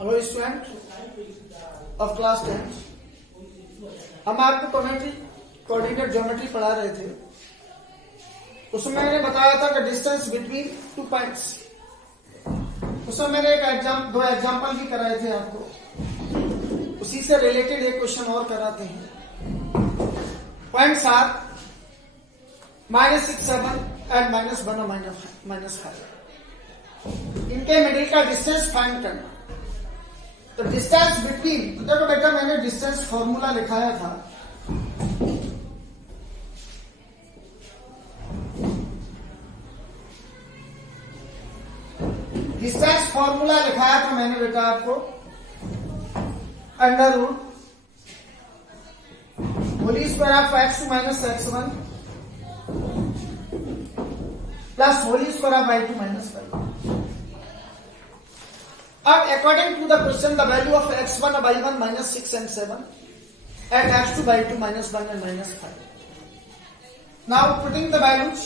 Hello student of class 10, हम आपको coordinate geometry पढ़ा रहे थे। उसमें मैंने बताया था कि डिस्टेंस बिटवीन 2 पॉइंट्स, उसमें मैंने दो एग्जांपल भी कराए थे आपको। उसी से रिलेटेड एक क्वेश्चन और कराते हैं। पॉइंट्स आर -6, 7 एंड -1 और -5। इनके मिडिल का डिस्टेंस फाइंड करना। तो डिस्टेंस बिटवीन, देखो बेटा मैंने डिस्टेंस फॉर्मूला लिखाया था। डिस्टेंस फॉर्मूला लिखाया था मैंने बेटा आपको, under root whole square of x2 minus x1 plus whole square of y2 minus y1। अब according to the question, the value of x1 and y1 minus 6 and 7 and x2 y2 minus 1 and minus 5. Now putting the values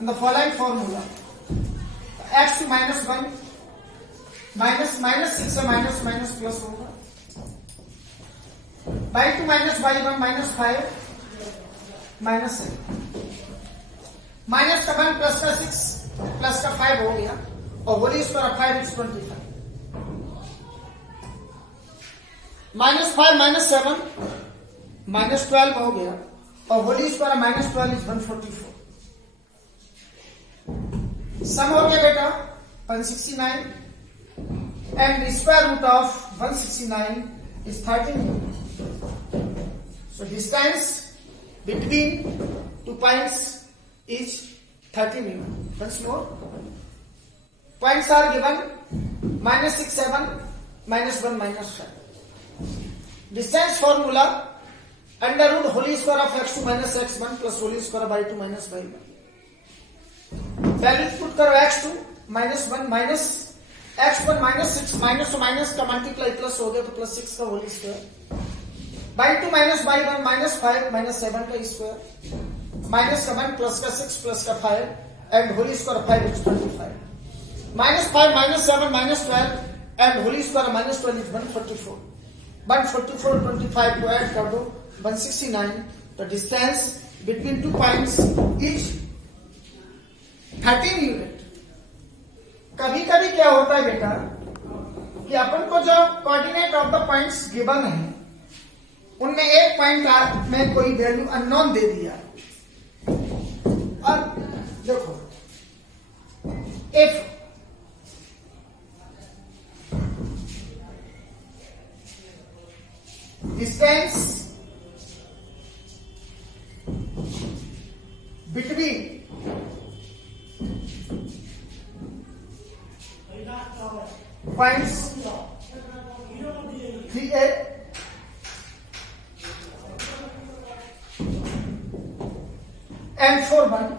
in the following formula, x2 minus 1 minus 6 and minus plus होगा, y2 minus y1 minus 5 minus 7 minus 7 plus का 6 plus का 5 हो गया और whole square of 5 is 25। -5 -7 -12 हो गया और whole square -12 is 144। सम हो गया बेटा 169 and square root of 169 is 13। So distance between 2 points is 13। Once more, points are given -6, 7 -1 -5। Distance formula under root whole square of x2 minus x1 plus whole square of y2 minus y1। Values put करो, x2 -1 minus x1 -6 minus तो minus का multiply plus हो गया तो +6 का whole square, y2 minus y1 -5 -7 का square minus का 1 plus का 6 प्लस का 5 and whole square of 5 is 25। -5 -7 -12 and whole square -12 is 144। 144 25 को ऐड कर दो 169। तो distance between 2 points is 13 unit. कभी कभी क्या होता है बेटा कि अपन को जो coordinate of the points given है उनमें एक पॉइंट में कोई वैल्यू अननोन दे दिया। अब देखो, if distance between points 3A and 4,1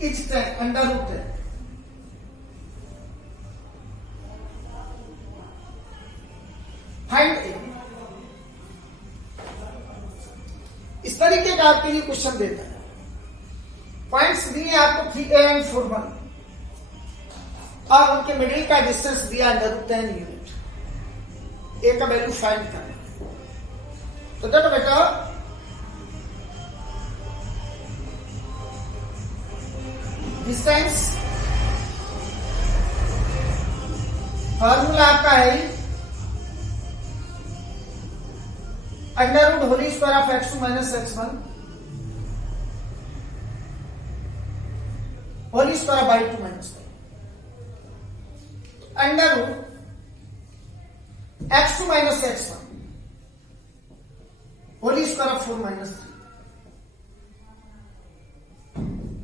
is 10 under root 10। Find ए। इस तरीके का आपके लिए क्वेश्चन देता है। पॉइंट्स दिए आपको 3A एंड 4,1 और उनके मिडिल का डिस्टेंस दिया अंडर रूट 10 यूनिट। ए का वैल्यू फाइंड करना। तो देखो बेटा, डिस्टेंस फॉर्मूला आपका है under root whole square of x2 minus x1 whole square of y2 minus y। Under root x2 minus x1 whole square of 4 minus 3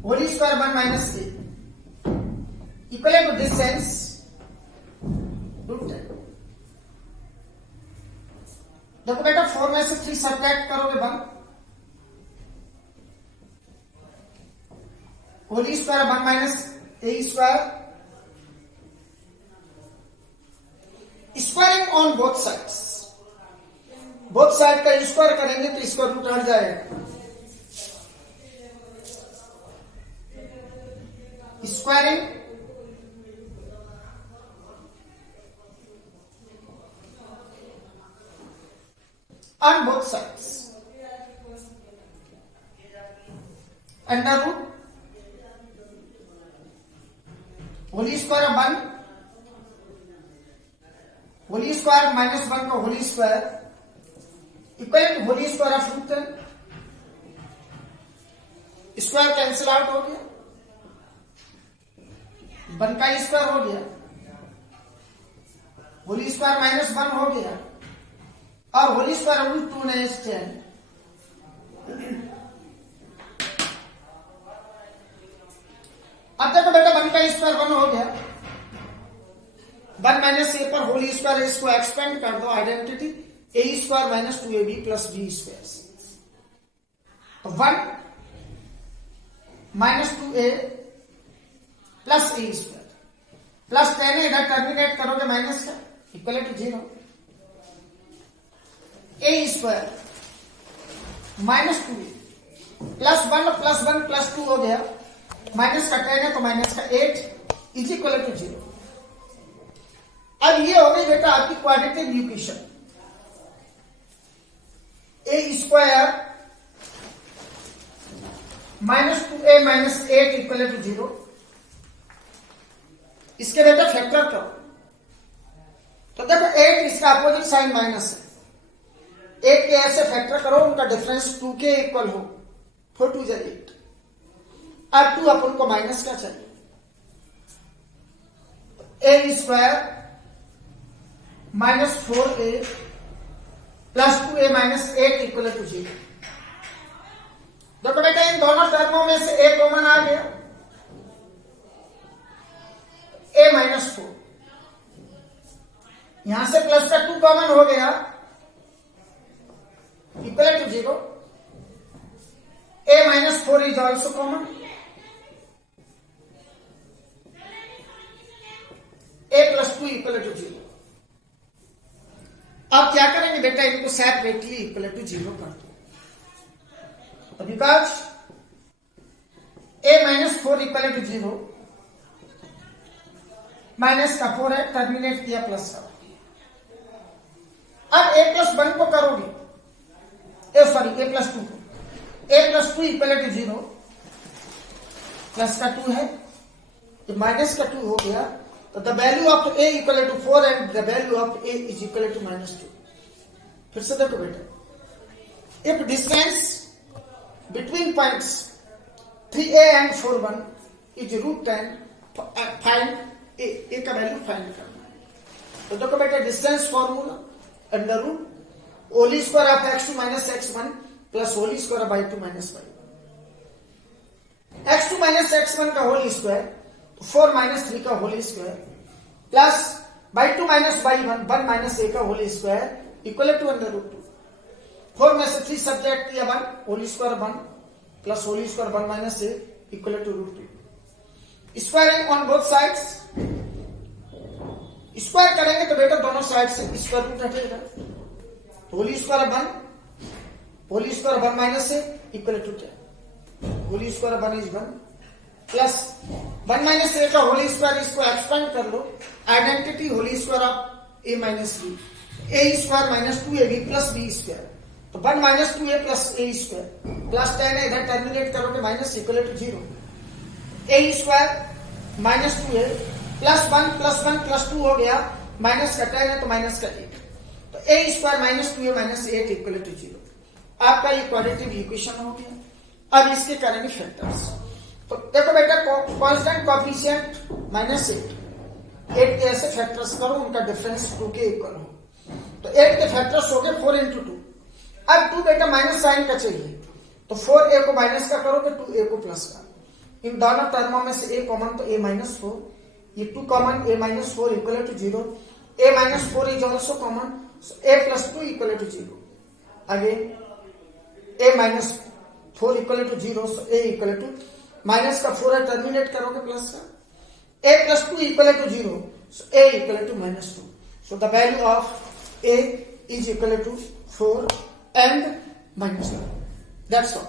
whole square 1 minus 3 equal to distance root 10। देखो बेटा 4 में से 3 subtract करोगे 1, whole square 1 minus a square, squaring on both sides. Both side का square करेंगे तो square root हट जाएगा। स्क्वायरिंग on both sides. Under root whole square of 1 whole square minus 1 का whole square equal to whole square of root 10. Square cancel out हो गया, 1 का स्क्वायर हो गया, होल स्क्वायर माइनस 1 हो गया और होल स्क्वायर रूट 2 ने 10. अब देखो बेटा 1 का स्क्वायर 1 हो गया, 1 माइनस ए पर होल स्क्वायर इसको एक्सपेंड कर दो, identity A square minus 2ab plus B square. तो 1 minus 2a plus A square plus 10 इधर टर्मिनेट करोगे माइनस का equal to 0. A square minus 2a plus 1 plus 2 हो गया, माइनस का 10 है तो माइनस का 8 इज इक्वल टू 0. अब ये हो गई बेटा आपकी quadratic equation. A square minus 2a minus 8 equal to 0. इसके बेटा फैक्टर करो तो देखो 8 इसका अपोजिट साइन माइनस है, 8 के ऐसे फैक्टर करो उनका डिफरेंस 2 के इक्वल हो, 4 2 जा 8. अब 2 अपन को माइनस का चाहिए, A square minus 4a plus 2a minus 8 equal to 0. देखो बेटा इन दोनों टर्मों में से a कॉमन आ गया, a माइनस 4, यहां से प्लस का 2 कॉमन हो गया equal to 0. a minus 4 is also common, a plus 2 equal to 0. अब क्या करेंगे बेटा इनको सेपरेटली इक्वल टू 0 कर दो. Because a minus 4 equal to 0, minus का 4 है टर्मिनेट किया प्लस का. अब a प्लस 1 को करोगे, a प्लस 2 को, a plus 2 equal to 0, plus का 2 है तो माइनस का 2 हो गया. तो the value of a equal to 4 and the value of a is equal to minus 2. फिर से देखो बेटा, if distance between points 3a and 4 1 is root 10, find a का वैल्यू फाइंड करना है. तो देखो बेटा distance formula under root whole square of x2 minus x1 plus whole square by 2 minus y1. x2 minus x1 का whole square 4 minus 3 का whole square plus by 2 minus y1 1 minus a का whole square equal to under root 2. 4 में से 3 subject किया 1 whole square 1 plus whole square 1 minus a equal to root 2. Squaring on both sides, square करेंगे तो बेटा दोनों side से square root हटेगा. Whole square 1 whole square 1 minus a equal to 10. Whole square 1 is 1 plus 1 minus a का whole square इसको expand कर लो, identity whole square of a minus b, a square minus 2ab plus b square. तो 1 minus 2a plus a square plus 10 है इधर terminate करोगे minus equal to 0. a square minus 2a plus 1 plus 2 हो गया, minus का 10 है तो minus का 8. तो a square minus 2a minus 8 equal to 0. आपका ये क्वाड्रेटिक इक्वेशन हो गया. अब इसके करेंगे फैक्टर्स. तो देखो बेटा कांस्टेंट कोएफिशिएंट माइनस 8 के ऐसे फैक्टर्स करो उनका डिफरेंस 2 के इक्वल हो. तो 8 के फैक्टर्स हो गए 4 into 2. अब 2 बेटा माइनस साइन का चाहिए तो 4a को माइनस का करोगे 2a को प्लस का. इन दोनों टर्मों में से a कॉमन तो a माइनस 4, ये 2 common a minus 4 equal to 0. a minus 4 is also common, so a plus 2 equal to 0. Again a minus 4 equal to 0, so a equal to minus का 4 है terminate करोगे plus का. a plus 2 equal to 0, so a equal to minus 2. So the value of a is equal to 4 and minus 1. That's all.